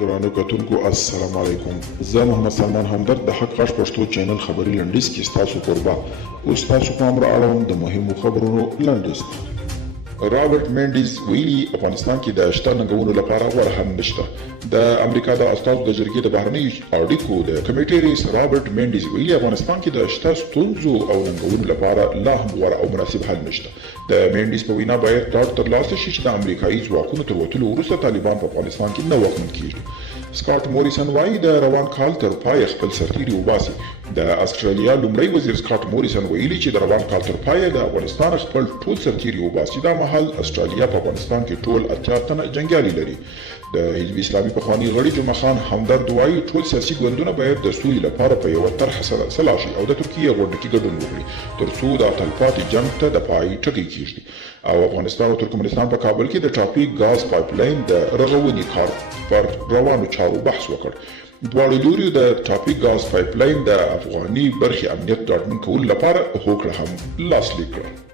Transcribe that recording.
درنو کتونکو السلام علیکم. زه محمد سلمان همدرد د حق غږ پښتو چینل خبري لنډیز کې ستاسو قربا اوس تاسو پام را اړوم د مهمو خبرونو لنډیز. رابرټ مینډیز ویلي افغانستان کې د شته ننګونو لپاره غوره حل نشته. د امریکا د استازو د جرګې د بهرنیو اړیکو د کمیټې رئیس رابرټ مینډیز ویلي افغانستان کې د شته ستونزو او ننګونو لپاره لا هم غوره او مناسب حل نشته. د مینډیز په وینا باید ډاډ ترلاسه شي چې د امریکایي ځواکونو تر وتلو وروسته طالبان په افغانستان کې نه واکمن کیږي. سکاټ موریسن وایي د روان کال تر پای خپل سرتیري وباسي. د استرالیا لومړی وزیر سکاټ موریسن ویلي چې د روان کال تر پای د افغانستان خپل ټول سرتیري وباسي. دا مهال استرالیا په افغانستان کې ټول 80 تنه جنګیالي لري. د حزب اسلامي پخوانی غړي جمعه خان همدرد وایي ټول سیاسي ګوندونه باید د سولې لپاره په یوه طرحه سلا شي او د ترکیې غونډه کې ګډون وکړي ترڅو د تلپاتې جنګ ته د پای ټکی کیږدي. او افغانستان او ترکمنستان په کابل کې د ټاپي غاز پایپلاین د رغونې کار پر روانو چارو بحث وکړ. دواړو لوریو د ټاپي غاز پایپلاین د افغاني برخې امنیت ډاډمن کولو لپاره هوکړه هم لاسلیک کړه.